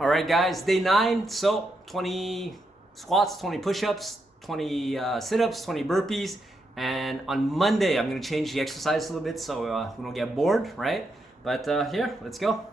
All right, guys, day 9. So 20 squats, 20 push-ups, 20 sit-ups, 20 burpees. And on Monday, I'm going to change the exercise a little bit so we don't get bored, right? But here, let's go.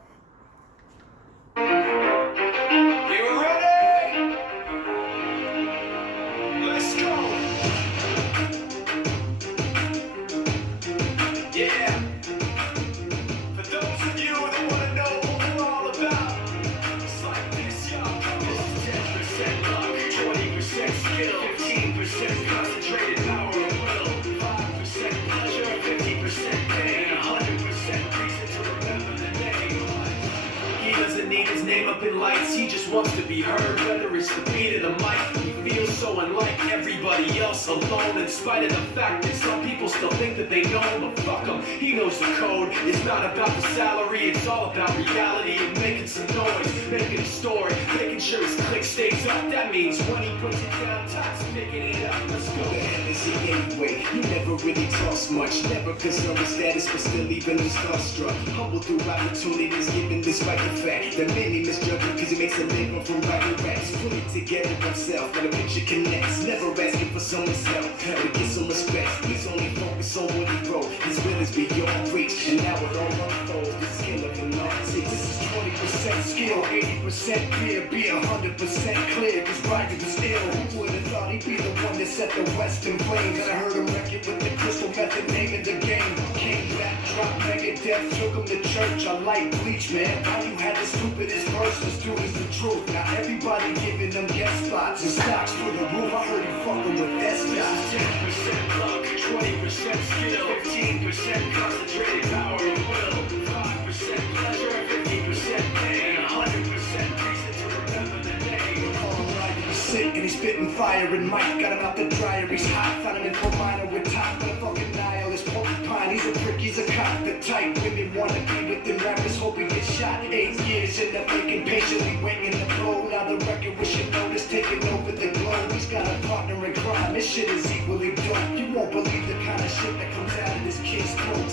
Up in lights, he just wants to be heard. Whether it's the beat of the mic, he feels so unlike everybody else, alone. In spite of the fact that some people still think that they know him, but fuck him, he knows the code. It's not about the salary, it's all about reality and making some noise, making a story, making sure his click stays up. That means when he puts it down, Tox picking it up. Let's go. The hell is he anyway? You never really talks much, never concerned with status, but still even him starstruck. Humble through opportunities given despite the fact that many misjudge him because he makes a living from writing raps. Put it together himself, but a picture connects. Never asking for someone's help, to get some respect. He's only focused on what he wrote. His will is beyond reach, and now it all unfolds. The skill of an artist. This is 20% skill, 80% fear, be 100% clear. This writing is ill. Who would have thought he'd be the one that set the West in flames? And I heard him wreck it with the crystal method, naming the game. Came back, dropped Megadeth, took him to church. I like Bleach, man. How you had the stupidest verse, this dude is the truth. Now everybody giving them guest spots and stocks through the roof. I heard he fucking with S-Dots. 10% luck, 20% skill, 15% concentrated power of will, 5% pleasure, 50% pain, 100% reason to remember the name. Alright, he's sick and he's spitting fire and Mike got him out the dryer. He's hot, found him in Pomino with top of the fucking nihilist porcupine. He's a prick, he's a cop, the type women wanna be with them rappers, hope he gets shot. 8 years in the making, patiently waiting to blow. Now the record we should notice taking over the globe. He's got a partner in crime, this shit is equally dope. You won't believe the kind of shit that comes out of this kid's throat.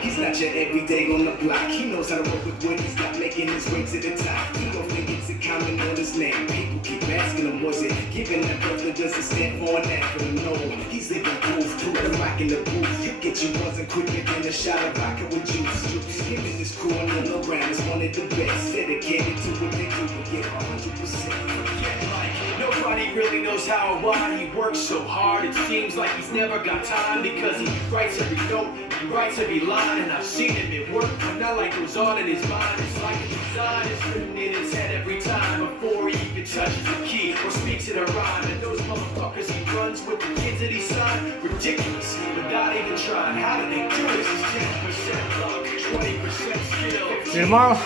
He's not your everyday on the block. He knows how to work with what he's got, making his way to the top. He don't think it's a comment on his name. People keep asking him, was it giving that birth or does it stand for an acronym? No, he's living proof, put the rock in the booth. He'll get you buzzing quicker than a shot of vodka with juice. Him and his crew and all around is one of the best. Dedicated to what they do, but get 100%. Nobody really knows how or why he works so hard. It seems like he's never got time because he writes every note, he writes every line, and I've seen him at work. But not like goes on in his mind. It's like a design is written in his head every time before he even touches the key or speaks in a rhyme. And those motherfuckers he runs with, the kids that he signed, ridiculous, without even trying. How do they do this? It's 10% luck, 20% skill. See you tomorrow.